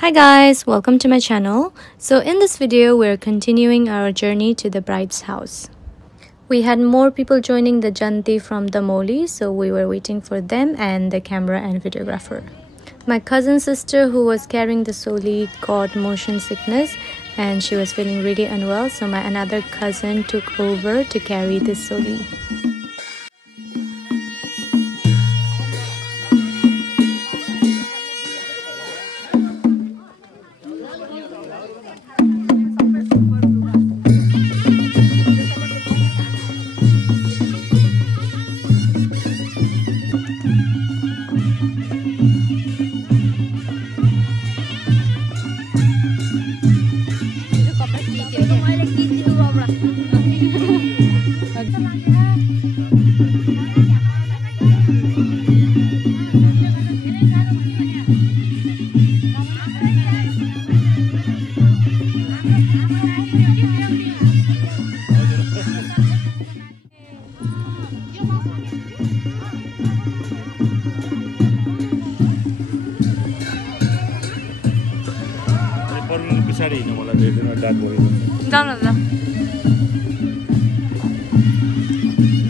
Hi guys, welcome to my channel. So in this video, we're continuing our journey to the bride's house. We had more people joining the Janti from Damoli, so we were waiting for them and the camera and videographer. My cousin sister who was carrying the soli got motion sickness and she was feeling really unwell, so my another cousin took over to carry the soli.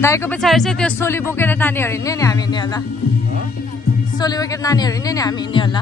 दाइको पछाडि चाहिँ त्यो सोली बोकेर नानीहरु हिँड्ने नि हामी हिँड्ने होला सोली बोकेर नानीहरु हिँड्ने नि हामी हिँड्ने होला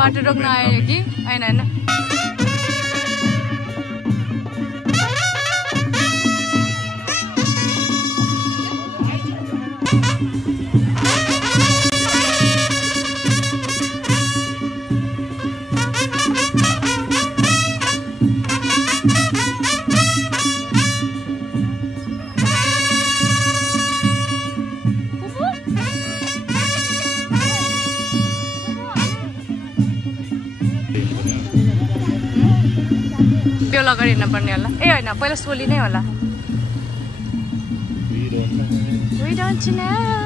बाटो रोक्न आयो कि हैन हैन त्यो लगेर हिँड्न पर्ने होला ए हैन पहिला सोली नै होला We don't know.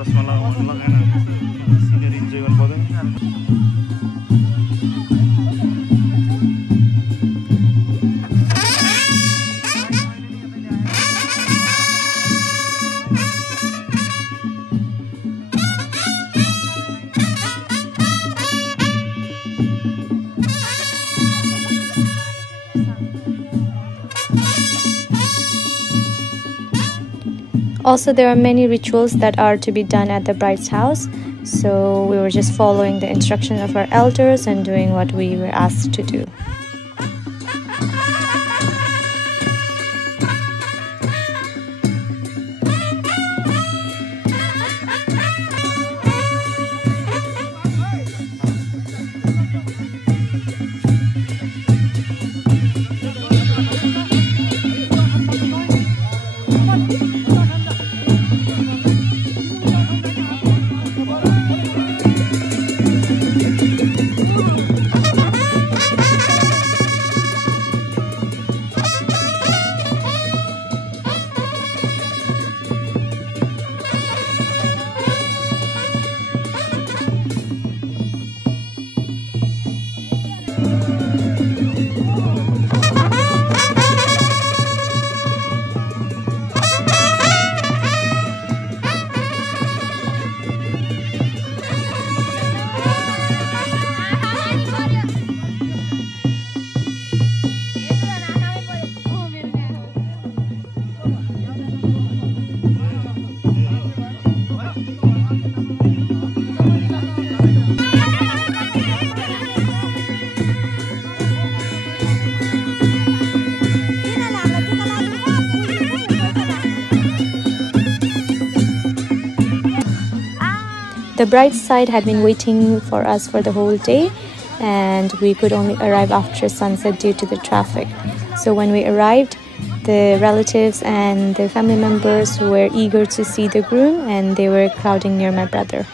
चस्मा लगाएन सिनेरी इन्जोय गर्नु पर्दैन Also, there are many rituals that are to be done at the bride's house, so we were just following the instruction of our elders and doing what we were asked to do. The bride's side had been waiting for us for the whole day, and we could only arrive after sunset due to the traffic. So when we arrived, the relatives and the family members were eager to see the groom, and they were crowding near my brother.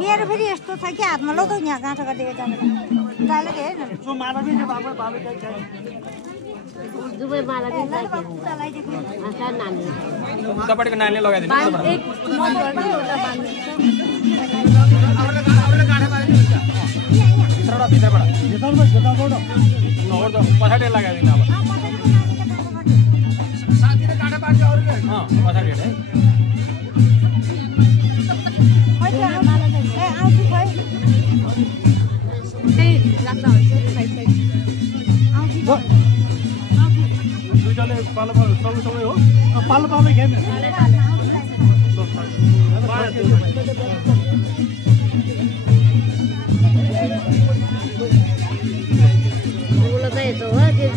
मेरो फेरि यस्तो छ कि हातमा लौ त यहाँ गाँठो काटेको जानु डाले के हैन सो माला पनि बाबा बाबा चाहिँ दुबै माला पनि चाहियो आसान नानी तपाईको नानीले लगाइदिनु एक मन गर्दै एउटा बान्दिन्छ भित्रबाट भित्रबाट नहोर त पछाडी लगाइदिनु अब साथीले काटा पार्छ अरु के पछाडी है पालो पालो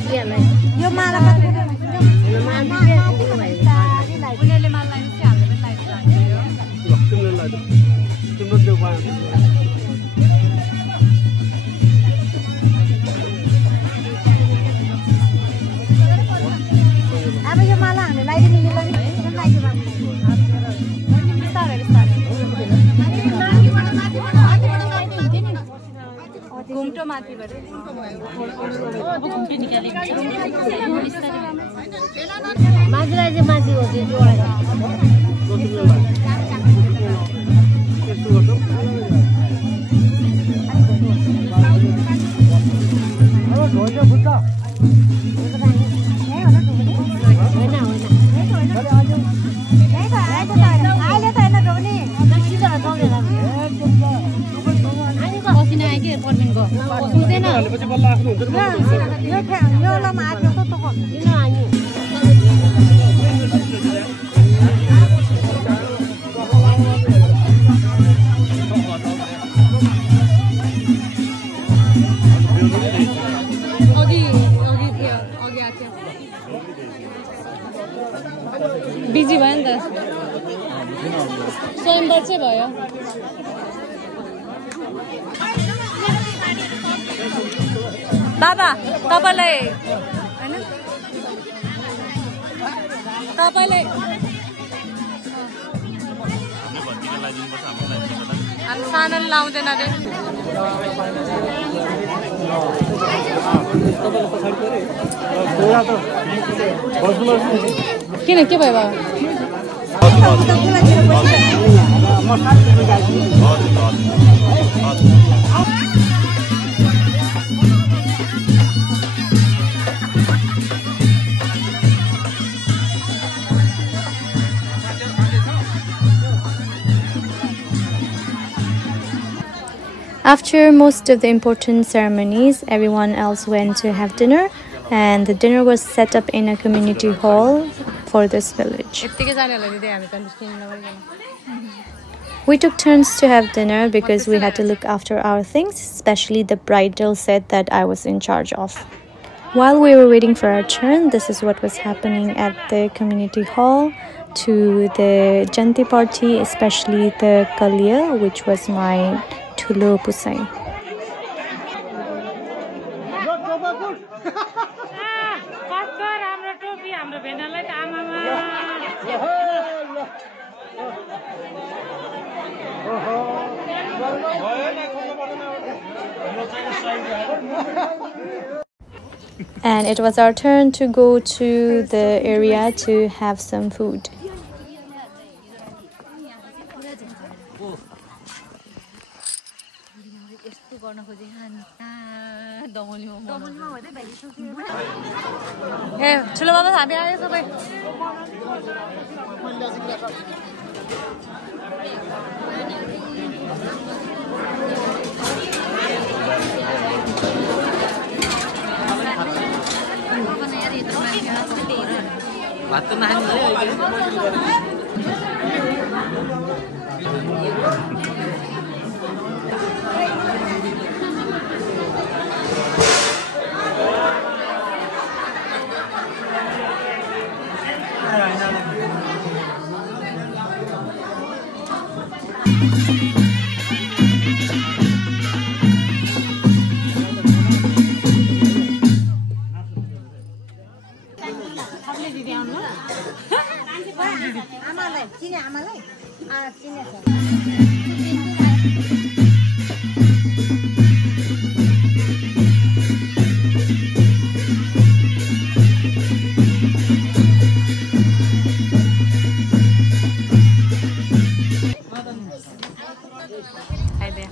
खेल्ने यो माला अब यो माला हामीले लगाइदिनु मिल्दैन घुम्टो माथिबाट माथिलाई चाहिँ माथि हो त्यो जोडेर बिजी भयो नि त स्वयंवर चाहिँ भयो बाबा तपाईलाई हैन तपाईलाई हामी सानन लाउँदैन रे किन के भयो बाबा After most of the important ceremonies, everyone else went to have dinner, and the dinner was set up in a community hall for this village. We took turns to have dinner because we had to look after our things, especially the bridal set that I was in charge of. While we were waiting for our turn, this is what was happening at the community hall to the Janti party, especially the Kalia, which was my Thulo Pusai. And it was our turn to go to the area to have some food.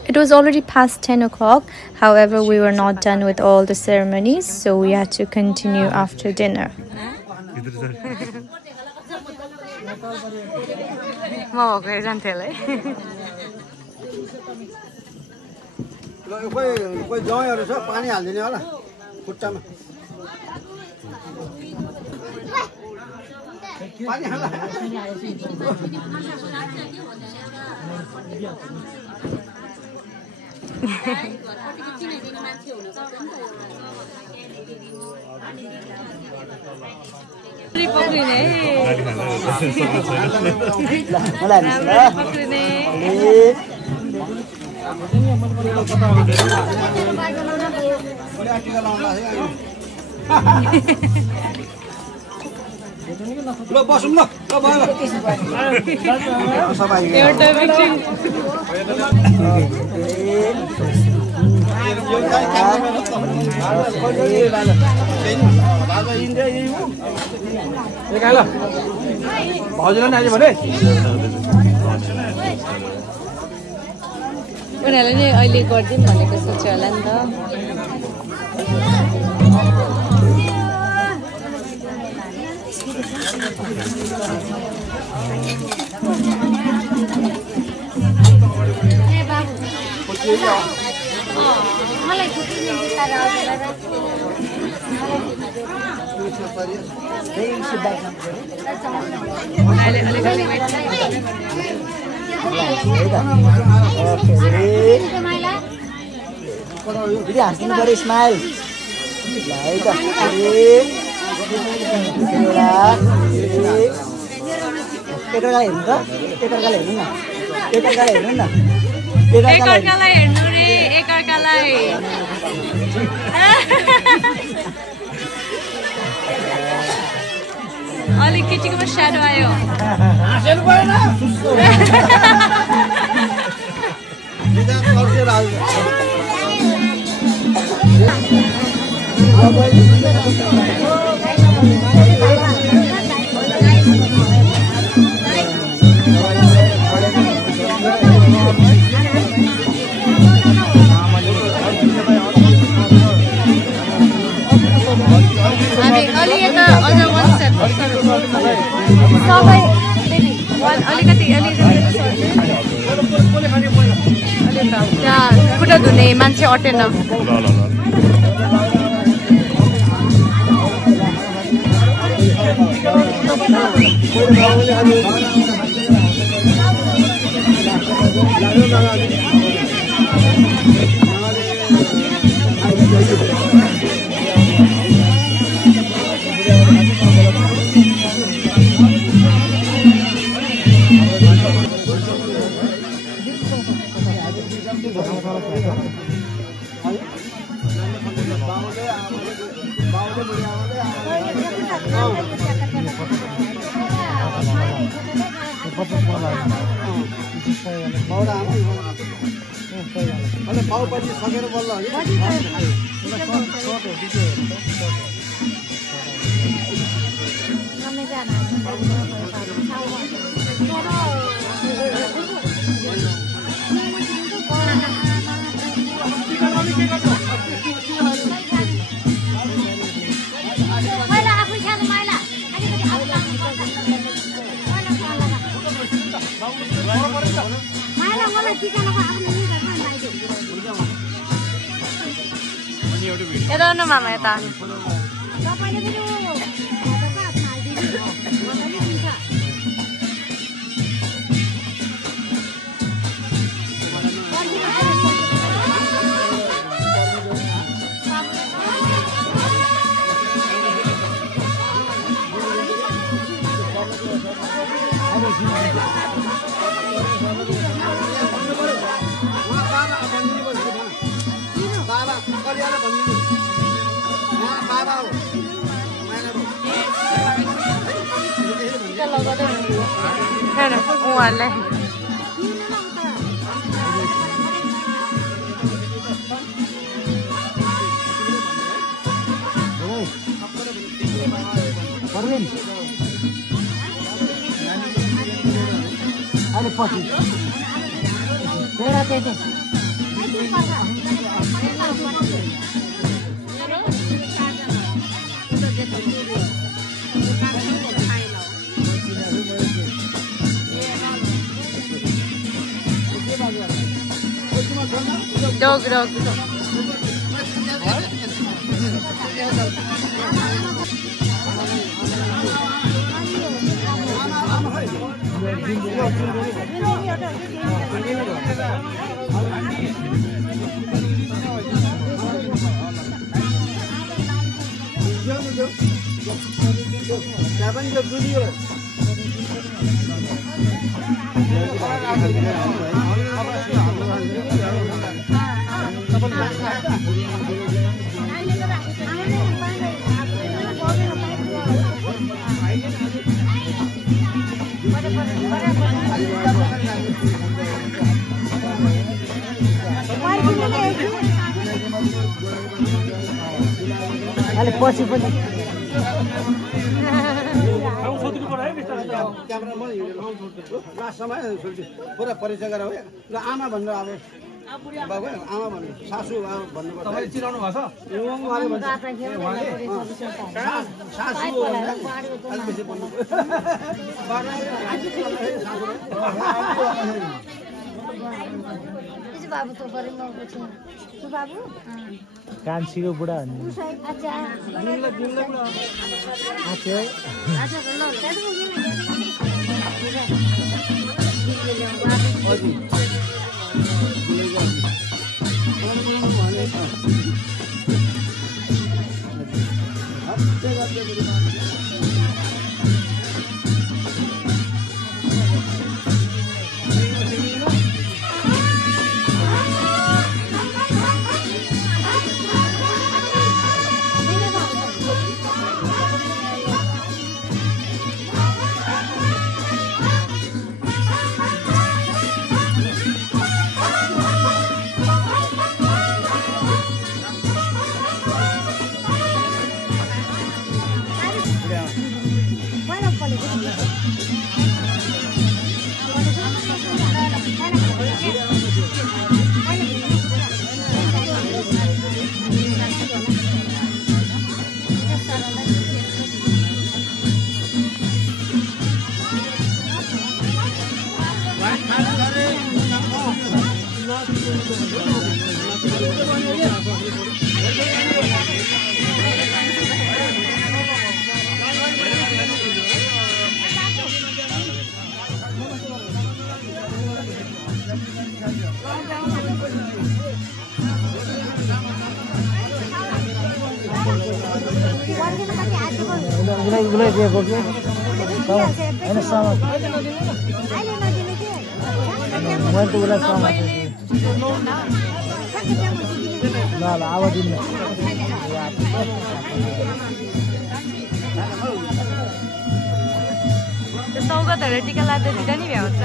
It was already past 10 o'clock. However, we were not done with all the ceremonies, so we had to continue after dinner. Lo bosum lo bayo. उनीहरुले नि अहिले गर्दिन भनेको सोच्यो होला नि त मलाई खुट्टिने बिस्तारै Jadi हाँस्नु पर्यो स्माइल ल है त एकअर्कालाई हेर्नु त एकअर्कालाई हेर्नु न एकअर्कालाई हेर्नु न एकअर्कालाई हेर्नु रे एकअर्कालाई अलिक केटीकोमा स्याडो आयो हाँस्नु भएन अलिकति बाहिर धुने मान्छे अटेन ल ल ल यता न मामा यता हेर उहाँहरूलाई अहिले पछि Dog. अहिले पछि पनि पुरा परिचय गराऊ र आमा भन्नु अब बाबु आमा भन्नु सासू भन्नु तपाईले चिनाउनु भएको छ सासू अलिकति भन्नु बाबु तो गरे म बुझ्छु तु बाबु कान्छीको बुढा भन्ने अच्छा आछ्यो अच्छा ल उसलाई दिएको कि होइन सहमत मैले त उसलाई सहमत ल ल अब दिनु सौगातहरू टिका लाँदा दिँदा नि भ्याउँछ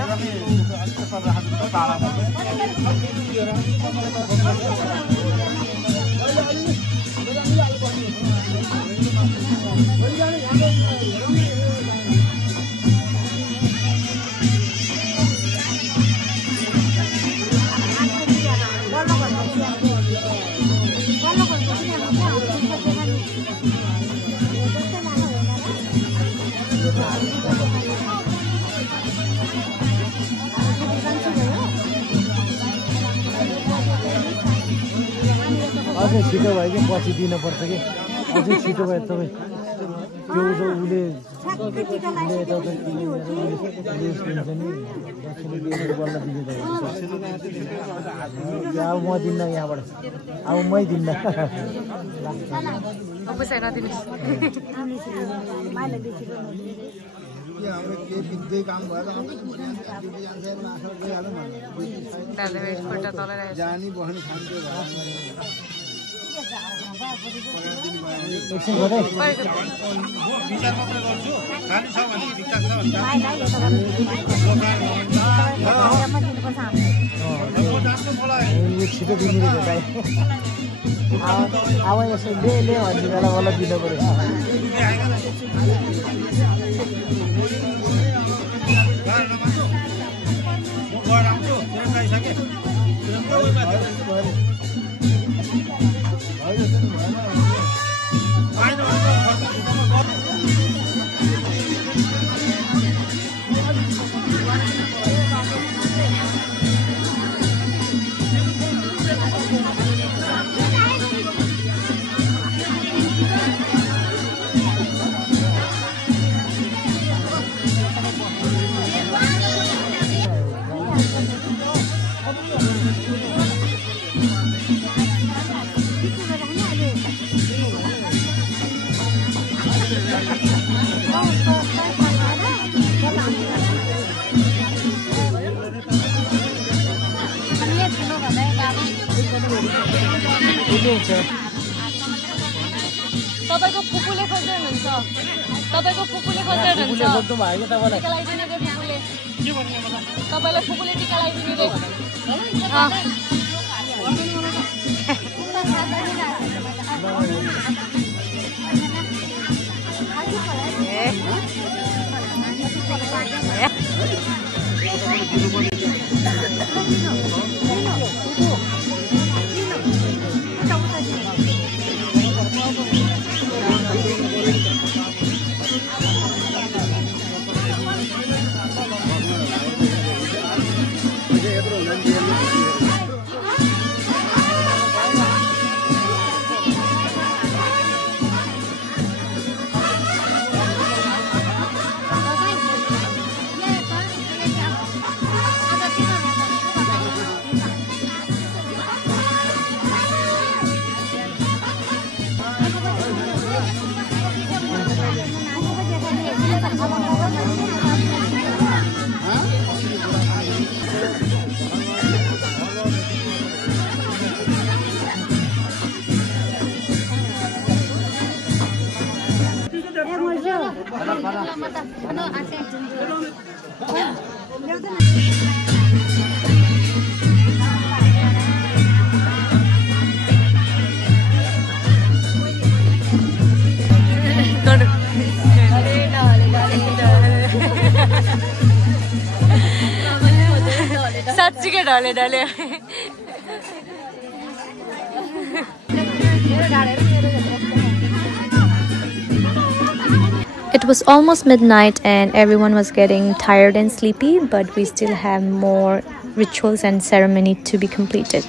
अझै छिटो भयो कि पछि दिनुपर्छ कि अझै छिटो भयो तपाईँ त्यो उसले यताउता हुन्छ नि बल्ल दिने अब म दिन्न यहाँबाट अब मै दिन्न छिटो दिनु अब यसो ले भन्ने बेला बल्ल दिनु पऱ्यो तपाईको फुपूले खोज्दै हुनुहुन्छ तपाईको फुपूले खोज्दै हुनुहुन्छ सोध्नु भयो कि तपाईलाई टिका लगाइदिने रे फुपूले के भन्ने मलाई तपाईलाई फुपूले टिका लगाइदिने रे साँच्चीकै ढले ढले It was almost midnight and everyone was getting tired and sleepy, but we still have more rituals and ceremony to be completed.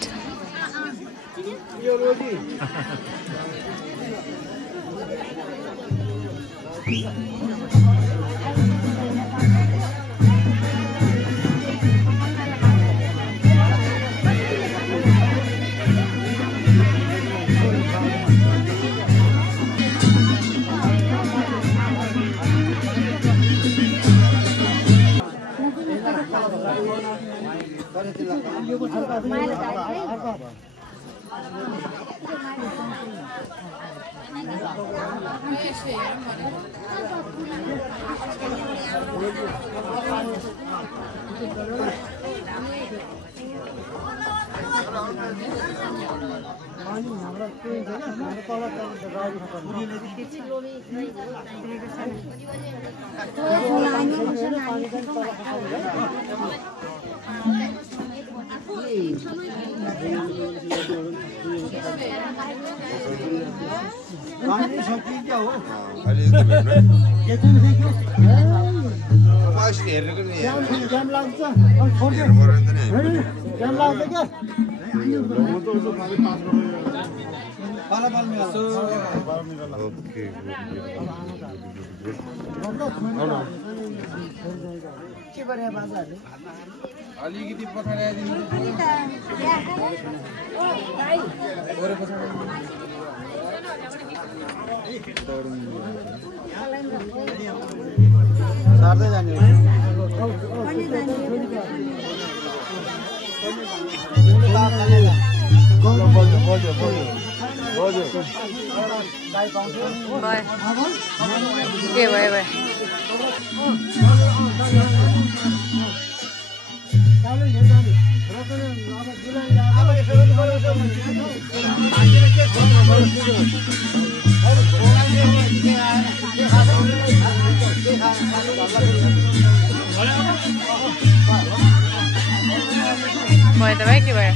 अलिकति पठाइदिनु सार्दै जाने Boleh terbaik ke boleh?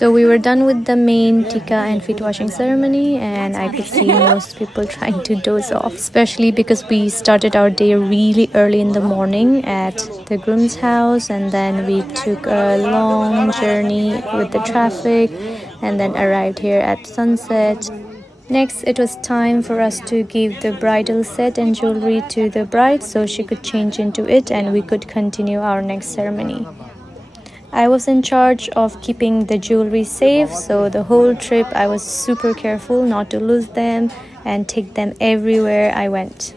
So we were done with the main tikka and feet washing ceremony, and I could see most people trying to doze off, especially because we started our day really early in the morning at the groom's house, and then we took a long journey with the traffic and then arrived here at sunset. Next, it was time for us to give the bridal set and jewelry to the bride so she could change into it and we could continue our next ceremony. I was in charge of keeping the jewelry safe, so the whole trip I was super careful not to lose them and take them everywhere I went.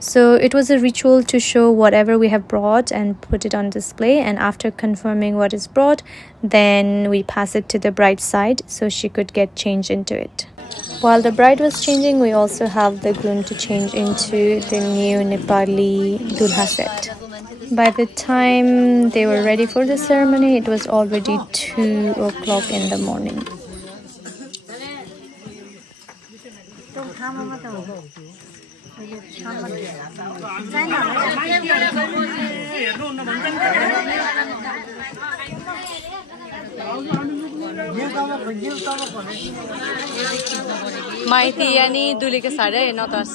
So it was a ritual to show whatever we have brought and put it on display, and after confirming what is brought, then we pass it to the bride's side so she could get changed into it. While the bride was changing, we also helped the groom to change into the new Nepali Dulha set. By the time they were ready for the ceremony, it was already 2 o'clock in the morning. माइती यानी दूल्हे के सारे नतस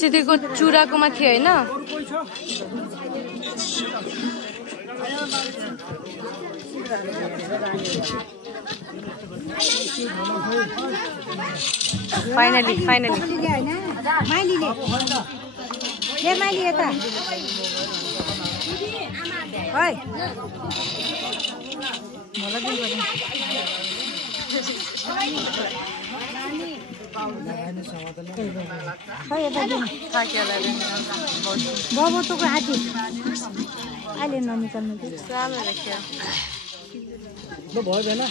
सिद्धीको चुराकोमा थियो हैन finally माइली यता ओइ बबोतोको हाती अहिले ननिकाल्नु सानो राख्यो ल भयो भएन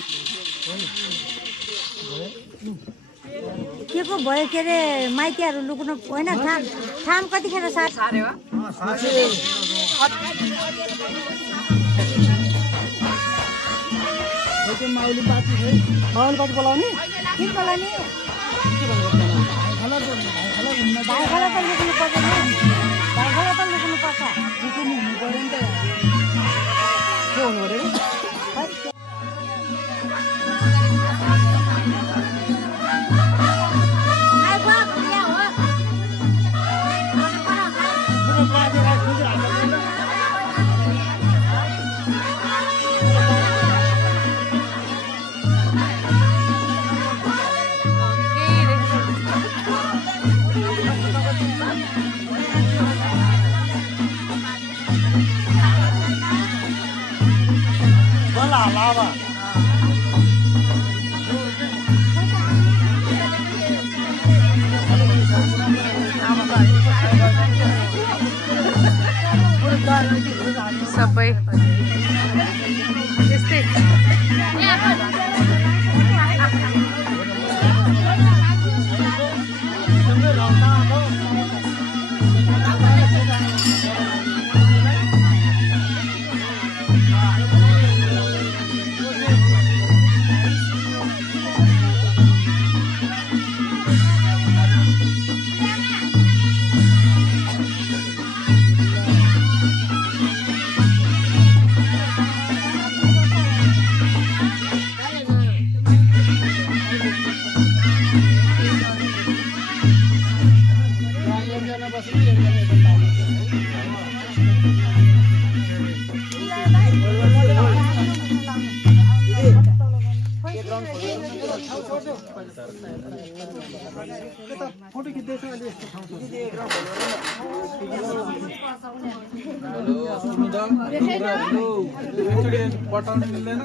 के को भयो के रे माइतीहरु लुक्नु हैन ठाम कतिखेर सारे हो त्यो माउली पार्टी बोलाउने किन बोलाउने के भन्नु भाइ खला त लुक्नु पर्छ नि भाइ खला त लुक्नु पर्छ जितिनु हुनु पर्यो नि त के हुनु पर्यो सबै यस्तै फोटो खिच्दैछ अहिले यस्तो ठाउँ पटाउनु मिल्दैन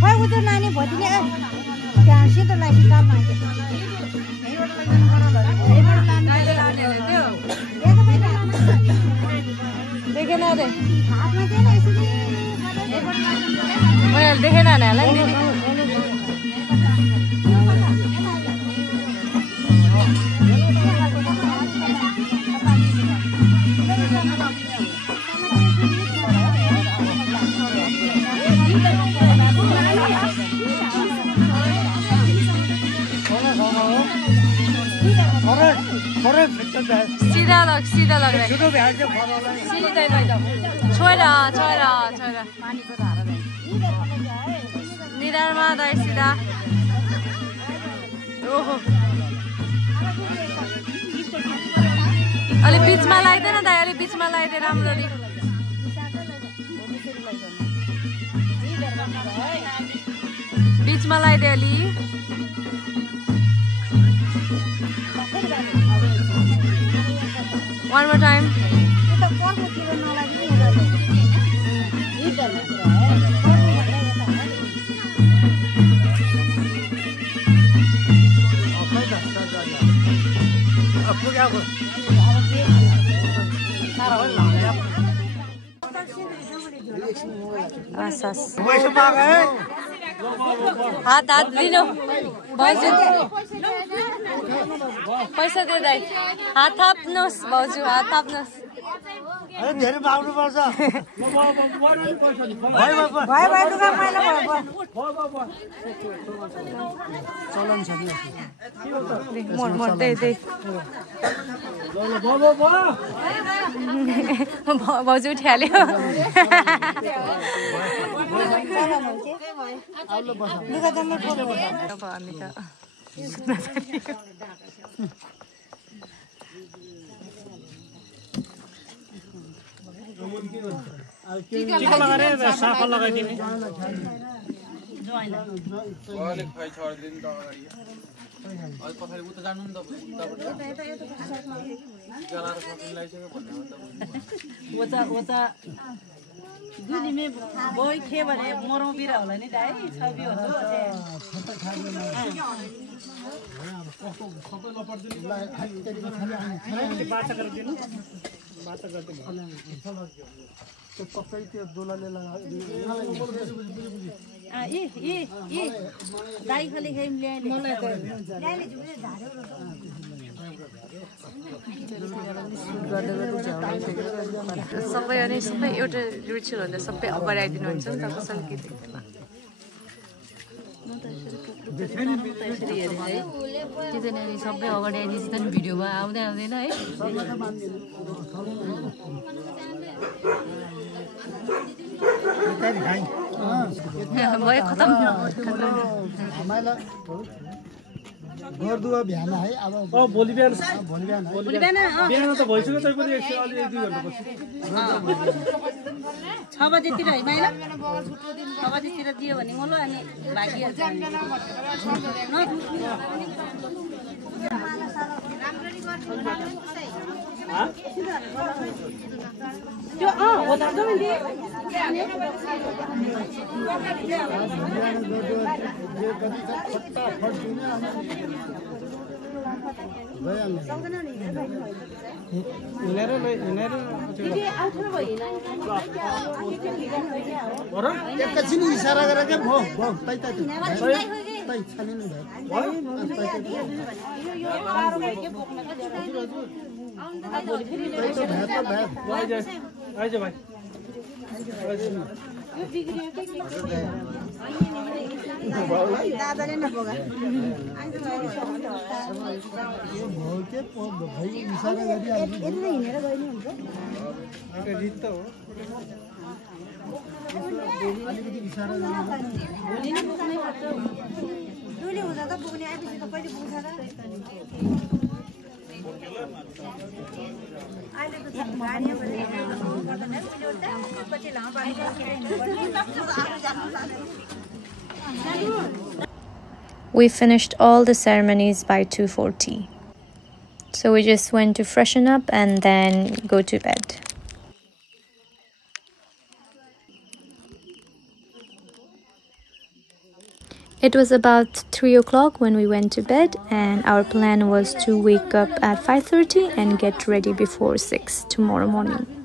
खै उता नानी भतिले त्यहाँ सिधो लागि काम मागे देखेन रे मैले देखेन नानीलाई सीधा लग रहा है सीधा एकदम छोरा पानीको धारा निधारमा दाइ सीधा ओहो अलि बीचमा लाग्दैन दाइ अलि बीचमा लाग्दै राम्ररी बीचमा लाग्दै अलि One more time. हात लिनु भाउजू पैसा दे दाइ हात थाप्नुहोस् भाउजू हात थाप्नुहोस् धेरै भाग्नु पर्छ चलन छ भाउजू उठिहाल्यो टिका लगाएर साफा लगाइदिने दुलीमे बोइ खे भने मरौ बिरा होला नि दाइ छबी हो दाइ खाली खाइम सबै अनि सबै एउटा रिचुअल हुन्छ सबै अगाडि आइदिनुहुन्छ नि त कसैले के देख्दैन नि सबै अगाडि आइदिन्छ नि भिडियोमा आउँदै आउँदैन है भयो खतम घरदुवा बिहान है अब भोलि बिहान बिहान त भइसक्यो तै पनि अलि 1-2 घण्टा पछि 6 बजेतिर है माइला 6 बजेतिर दियो भने मलाई अनि भागिहाल्छ त्यो हो त जमिन एकैछिन इसारा गरेर के भो तै छालिन आइज भाइ दादाले नपोगा यति हिँडेर गइनु हुन्छ रित त हो दुली हुँदा त पुग्ने आएपछि त कहिले पुग्छ र अहिले त गाडी We finished all the ceremonies by 2:40. So we just went to freshen up and then go to bed. It was about 3 o'clock when we went to bed, and our plan was to wake up at 5:30 and get ready before 6 tomorrow morning.